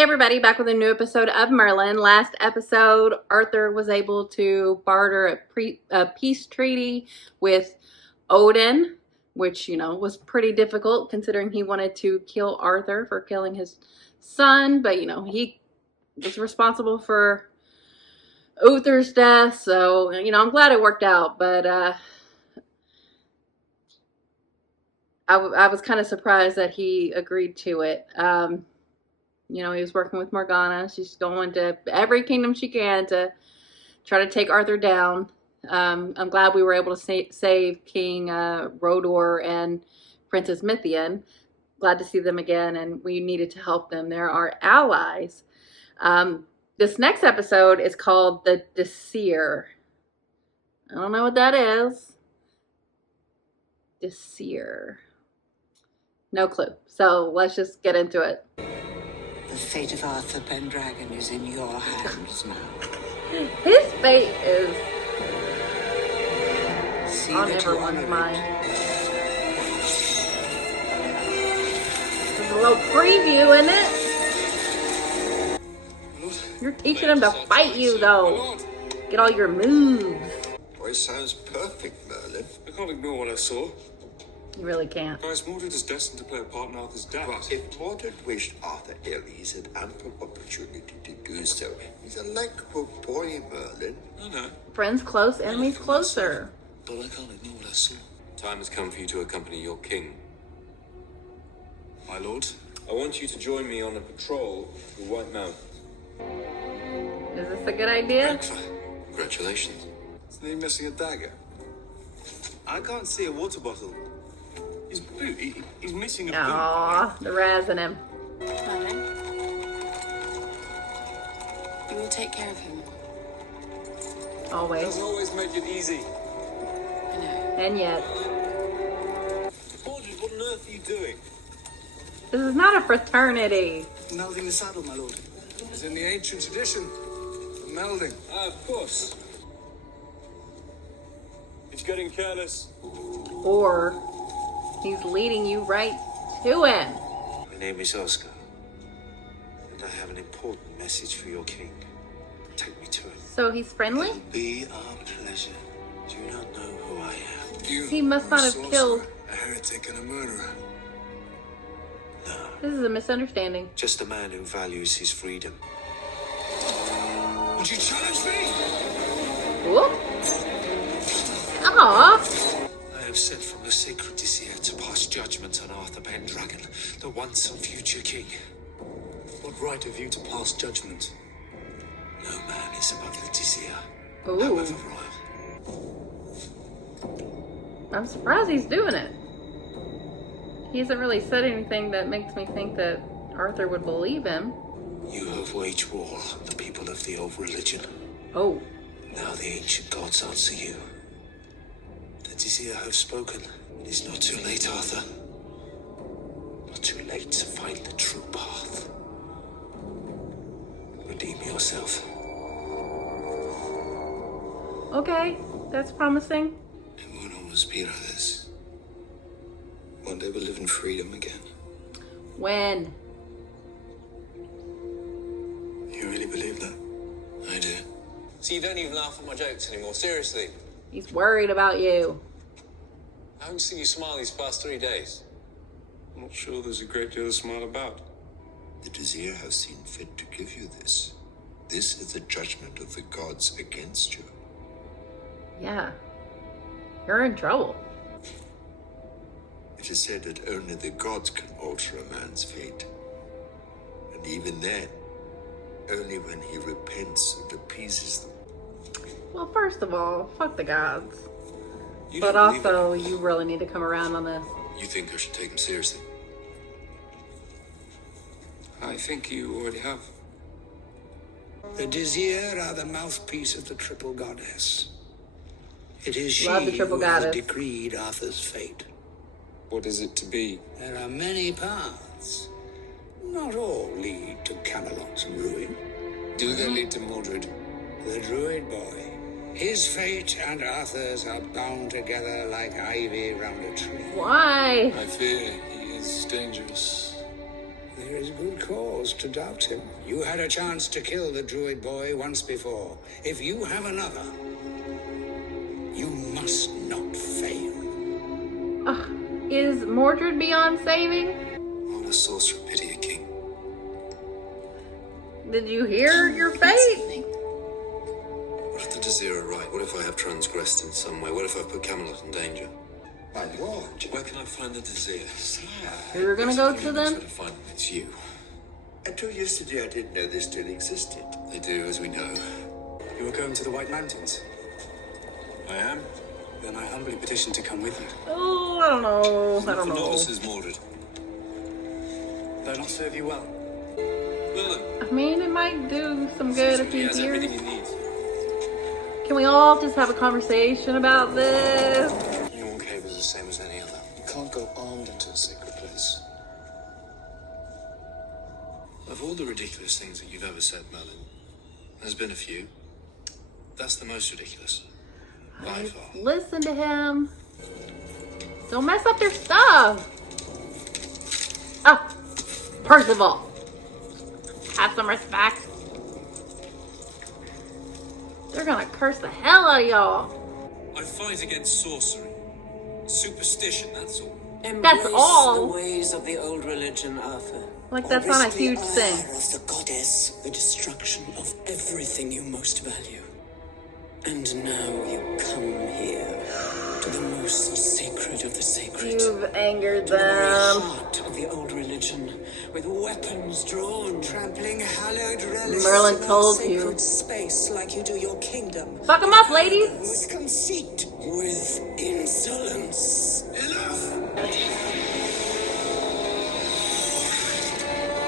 Hey everybody, back with a new episode of Merlin. Last episode, Arthur was able to barter a peace treaty with Odin, which, was pretty difficult considering he wanted to kill Arthur for killing his son, but, he was responsible for Uther's death, so, I'm glad it worked out, but, I was kind of surprised that he agreed to it. He was working with Morgana. She's going to every kingdom she can to try to take Arthur down. I'm glad we were able to save King Rodor and Princess Mithian. Glad to see them again, and we needed to help them. They're our allies. This next episode is called the Disir. I don't know what that is. Disir. No clue. So let's just get into it. The fate of Arthur Pendragon is in your hands now. His fate is on everyone's mind. There's a little preview in it. You're teaching him to fight you, though. Get all your moves. Voice sounds perfect, Merlin. I can't ignore what I saw. You really can't. Guys, Mordred is destined to play a part in Arthur's death. But if Mordred wished Arthur ill, he's had ample opportunity to do so. He's a likable boy, Merlin. I know. Friends close, enemies closer. But I can't ignore what I saw. Time has come for you to accompany your king. My lord, I want you to join me on a patrol through White Mountain. Is this a good idea? Congratulations. Isn't he missing a dagger? I can't see a water bottle. His boot, he's missing a boot. Aww, they're razzing him. Merlin, you will take care of him. Always. Doesn't always make it easy. I know. And yet. Mordred, what on earth are you doing? This is not a fraternity. Melding the saddle, my lord. As in the ancient tradition of melding. Of course. He's getting careless. Or he's leading you right to him. My name is Oscar, and I have an important message for your king. Take me to him. So he's friendly? It'll be our pleasure. Do you not know who I am? You He must not have killed. a heretic and a murderer. No, This is a misunderstanding. just a man who values his freedom. Would you challenge me? Whoop. Aww. I have sent from the sacred Disir to pass judgment on Arthur Pendragon, the once and future king. What right have you to pass judgment? No man is above the Disir, Ooh. however royal. I'm surprised he's doing it. He hasn't really said anything that makes me think that Arthur would believe him. You have waged war on the people of the old religion. Oh. Now the ancient gods answer you. The Disir have spoken. It is not too late, Arthur. Not too late to find the true path. Redeem yourself. Okay. That's promising. It won't always be like this. One day we'll live in freedom again. When? You really believe that? I do. So you don't even laugh at my jokes anymore, seriously. He's worried about you. I haven't seen you smile these past 3 days. I'm not sure there's a great deal to smile about. The Disir have seen fit to give you this. This is the judgment of the gods against you. Yeah. You're in trouble. It is said that only the gods can alter a man's fate. And even then, only when he repents and appeases them. Well, first of all, fuck the gods. You But don't believe also, you really need to come around on this. it. You think I should take him seriously? I think you already have. The Disir are the mouthpiece of the triple goddess. It is she Love the triple who has goddess. decreed Arthur's fate. What is it to be? There are many paths. Not all lead to Camelot's ruin. Do they lead to Mordred? The druid boy. His fate and Arthur's are bound together like ivy round a tree. Why? I fear he is dangerous. There is good cause to doubt him. You had a chance to kill the druid boy once before. If you have another, you must not fail. Is Mordred beyond saving? Why would a sorcerer pity a king? Did you hear your fate? What if the Disir are right? What if I have transgressed in some way? What if I've put Camelot in danger? My lord, Where can I find the Disir? You're gonna go to Try them? to find them. It's you. until yesterday I didn't know they still existed. They do, as we know. You were going to the White Mountains. I am. Then I humbly petition to come with you. Oh, I don't know. I don't For know. novices, Mordred. They'll not serve you well. Merlin. I mean, it might do some good if He he's has here. everything he needs. Can we all just have a conversation about this? Your cave is the same as any other. You can't go armed into a sacred place. Of all the ridiculous things that you've ever said, Merlin, there's been a few. That's the most ridiculous. By far. Listen to him. Don't mess up their stuff. Percival. Have some respect. They're gonna curse the hell out of y'all. I fight against sorcery. Superstition, that's all. That's all. The ways of the old religion, Arthur. Like, that's not a Embrace the huge thing. ire of the goddess, the destruction of everything you most value. And now you come here to the most sacred of the sacred. You've angered To the very them. heart of the old religion, with weapons drawn, trampling hallowed relics Merlin in our told you. sacred space like you do your kingdom. Fuck them up, ladies. With conceit, with insolence. Enough!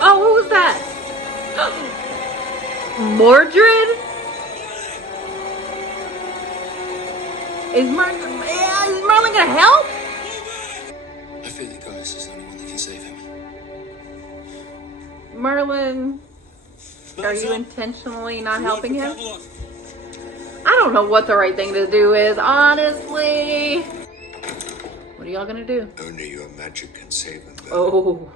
Oh, who was that? Mordred? Is Merlin gonna help? I feel that Gaius is the only one that can save him. Merlin, are you intentionally not helping him? I don't know what the right thing to do is, honestly. What are y'all gonna do? Only your magic can save him. Oh,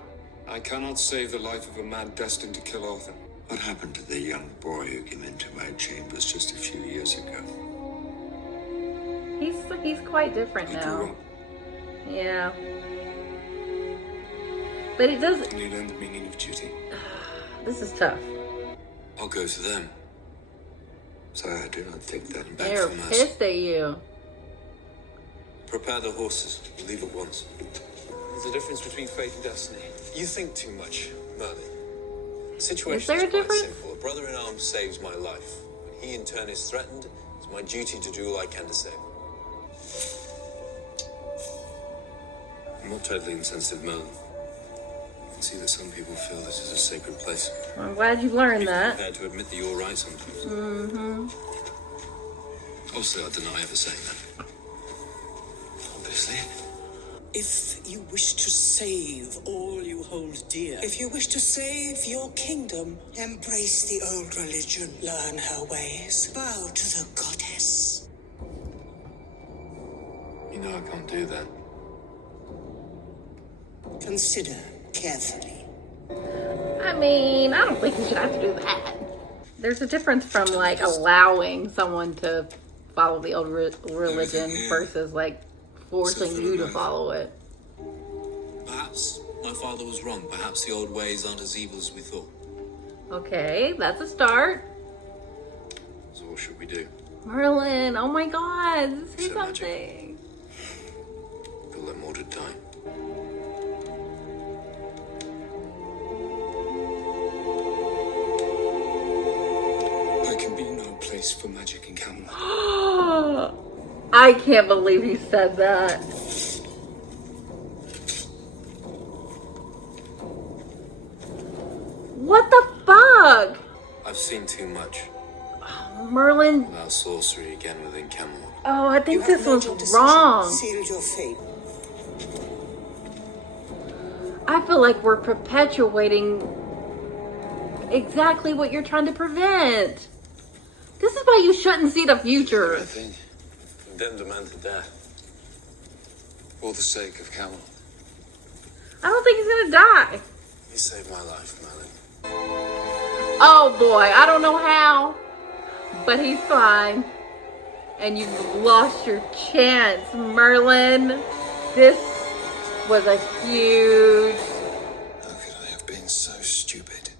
I cannot save the life of a man destined to kill Arthur. What happened to the young boy who came into my chambers just a few years ago? he's quite different now. Yeah. But it does. And he learned the meaning of duty. This is tough. I'll go to them. Sire, I do not think that. And beg They're for mercy. pissed at you. Prepare the horses. We'll leave at once. There's a difference between fate and destiny. You think too much, Merlin. The Is situation there a is quite difference? simple. A brother in arms saves my life. When he in turn is threatened, it's my duty to do all I can to save him. I'm not totally insensitive, Merlin. I can see that some people feel this is a sacred place. I'm glad you've learned People that. prepared to admit that you're right sometimes. Mm-hmm. Obviously, I deny ever saying that. Obviously. If you wish to save all you hold dear, if you wish to save your kingdom, embrace the old religion, learn her ways, bow to the goddess. You know I can't do that. Consider carefully. I mean, I don't think you should have to do that. There's a difference from, like, allowing someone to follow the old religion versus, like, forcing you to follow it. Perhaps my father was wrong. Perhaps the old ways aren't as evil as we thought. Okay, that's a start. So what should we do? Merlin, oh my god, say So magic. something. We'll let Mordred die. There can be no place for magic in Camelot. I can't believe he said that. What the fuck? I've seen too much. Merlin, Allow sorcery again within Camelot. oh, I think You this have made was your decision, wrong. sealed your fate. I feel like we're perpetuating exactly what you're trying to prevent. This is why you shouldn't see the future. Right thing. Condemned a man to death. For the sake of Camelot. I don't think he's gonna die. You saved my life, Merlin. Oh boy, I don't know how, but he's fine. And you've lost your chance, Merlin. This was a huge... How could I have been so stupid?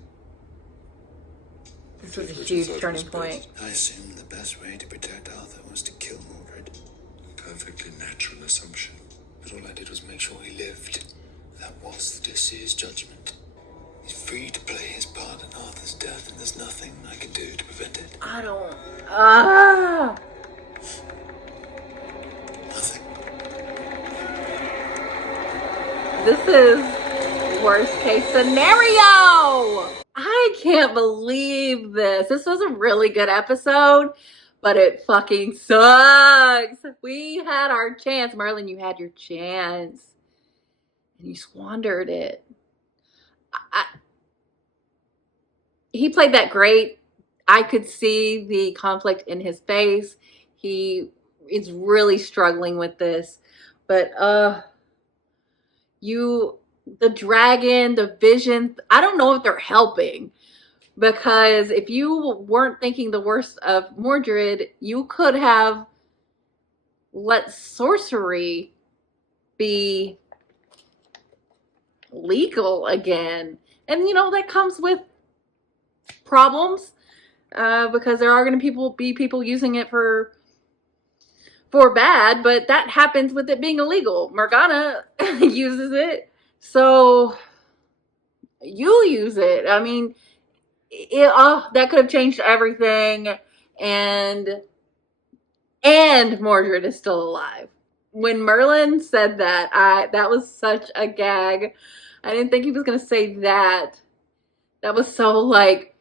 This was a huge turning point. I assumed the best way to protect Arthur was to kill Mordred. Perfectly natural assumption. But all I did was make sure he lived. That was the Disir's judgment. He's free to play his part in Arthur's death, and there's nothing I can do to prevent it. I don't... Nothing. This is worst case scenario. I can't believe this. This was a really good episode, but it fucking sucks. We had our chance. Merlin, you had your chance. And you squandered it. He played that great. I could see the conflict in his face. He is really struggling with this. But, the dragon, the vision, I don't know if they're helping. Because if you weren't thinking the worst of Mordred, you could have let sorcery be legal again. And, that comes with problems. Because there are going to be people using it for bad, but that happens with it being illegal. Morgana uses it, so you use it. I mean, that could have changed everything, and Mordred is still alive. When Merlin said that, that was such a gag. I didn't think he was going to say that. That was so like,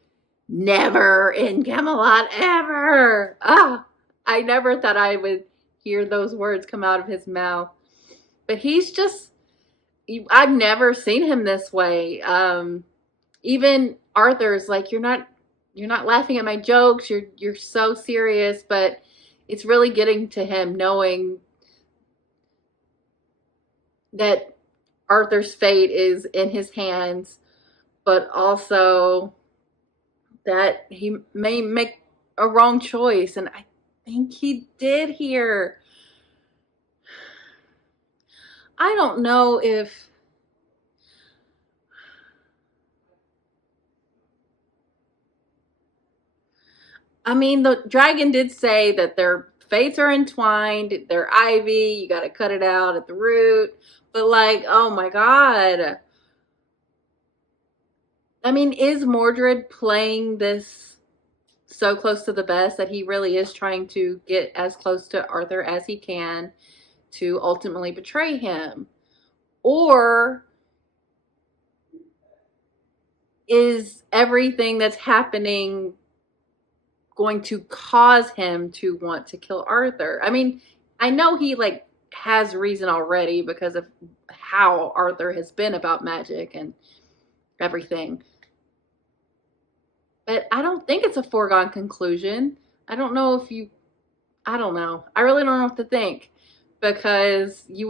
never in Camelot ever. I never thought I would hear those words come out of his mouth. But he's just, I've never seen him this way. Even Arthur's like, you're not laughing at my jokes. You're so serious, but it's really getting to him knowing that Arthur's fate is in his hands, but also that he may make a wrong choice, and I think he did here. I don't know if... I mean, the dragon did say that their fates are entwined, they're ivy, you gotta cut it out at the root, but like, oh my god. I mean, is Mordred playing this so close to the best that he really is trying to get as close to Arthur as he can to ultimately betray him? Or is everything that's happening going to cause him to want to kill Arthur? I mean, I know he like has reason already because of how Arthur has been about magic and everything. But I don't think it's a foregone conclusion. I don't know if I don't know. I really don't know what to think, because you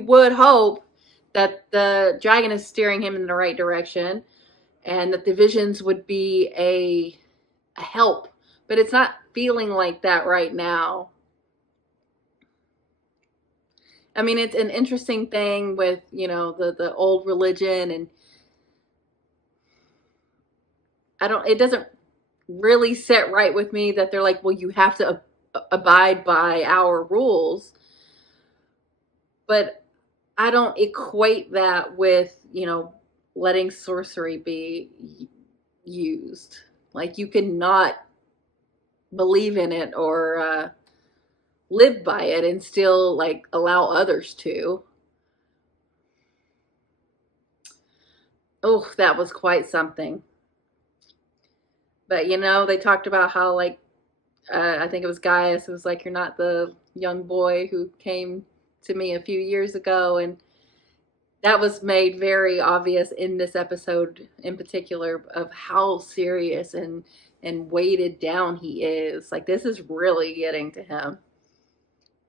would hope that the dragon is steering him in the right direction and that the visions would be a help, but it's not feeling like that right now. I mean, it's an interesting thing with, the old religion, and it doesn't really sit right with me that they're like, well, you have to abide by our rules. But I don't equate that with, letting sorcery be used. Like, you cannot believe in it or live by it and still, like, allow others to. Oh, that was quite something. But, they talked about how, like, I think it was Gaius, it was like, you're not the young boy who came to me a few years ago. And that was made very obvious in this episode in particular of how serious and weighted down he is. Like, this is really getting to him.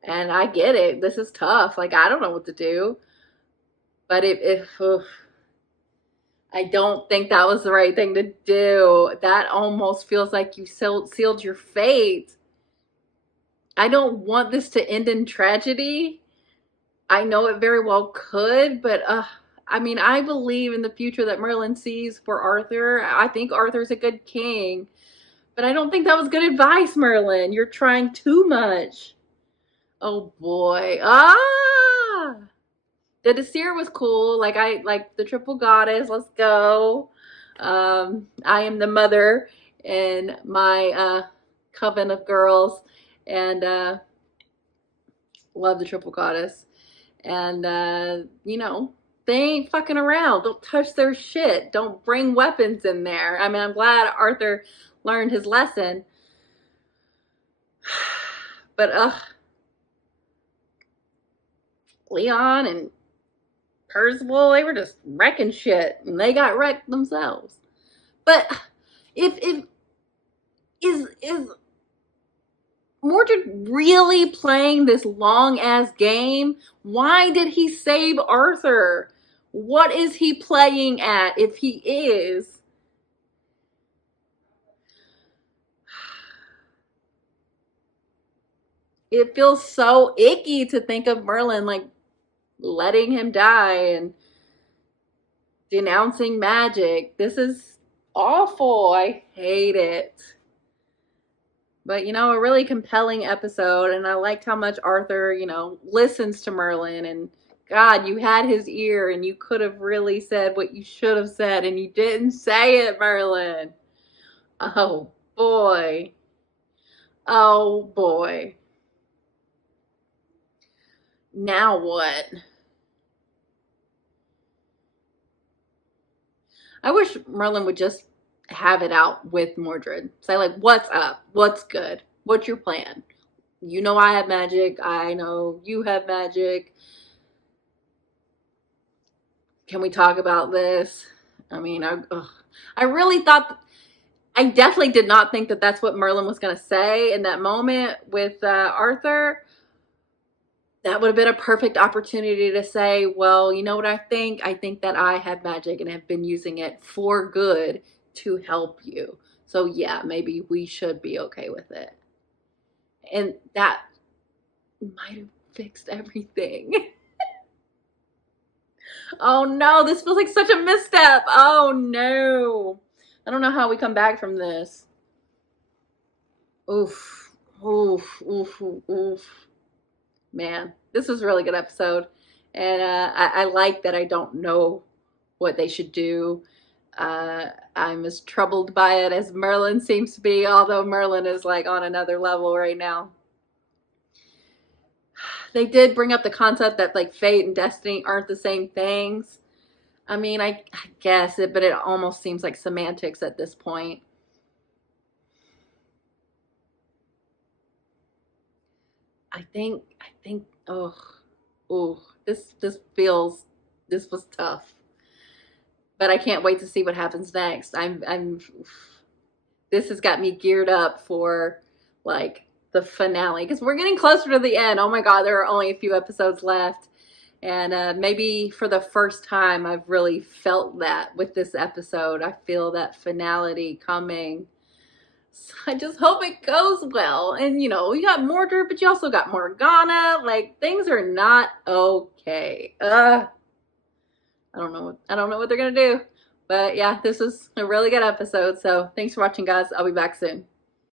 And I get it. This is tough. Like, I don't know what to do. But I don't think that was the right thing to do. That almost feels like you sealed your fate. I don't want this to end in tragedy. I know it very well could, but I mean, I believe in the future that Merlin sees for Arthur. I think Arthur's a good king, but I don't think that was good advice, Merlin. You're trying too much. Oh boy. The Disir was cool. Like I like the triple goddess. Let's go. I am the mother in my coven of girls, and love the triple goddess. And you know, they ain't fucking around. Don't touch their shit. Don't bring weapons in there. I mean, I'm glad Arthur learned his lesson. But Leon and Percival, they were just wrecking shit, and they got wrecked themselves. But if is Mordred really playing this long ass game? Why did he save Arthur? What is he playing at if he is? It feels so icky to think of Merlin like letting him die and denouncing magic. This is awful. I hate it. But, you know, a really compelling episode. And I liked how much Arthur, you know, listens to Merlin. And God, you had his ear and you could have really said what you should have said. And you didn't say it, Merlin. Oh, boy. Oh, boy. Now what? I wish Merlin would just have it out with Mordred. Say like, what's up? What's good? What's your plan? You know I have magic. I know you have magic. Can we talk about this? I mean, I really thought, I definitely did not think that that's what Merlin was going to say in that moment with Arthur. That would have been a perfect opportunity to say, well, you know what I think? I think that I have magic and have been using it for good to help you. So yeah, maybe we should be okay with it. And that might have fixed everything. Oh no, this feels like such a misstep. Oh no. I don't know how we come back from this. Oof, oof, oof, oof. Man, this was a really good episode. And I like that I don't know what they should do. I'm as troubled by it as Merlin seems to be, although Merlin is like on another level right now. They did bring up the concept that like fate and destiny aren't the same things. I mean, I guess it, but it almost seems like semantics at this point. I think, this was tough. But I can't wait to see what happens next. This has got me geared up for like the finale because we're getting closer to the end. Oh my God, there are only a few episodes left. And maybe for the first time, I've really felt that with this episode. I feel that finality coming. So I just hope it goes well. And you know, you got Mordred, but you also got Morgana. Like things are not okay. I don't know what they're gonna do. But yeah, this was a really good episode. So thanks for watching, guys. I'll be back soon.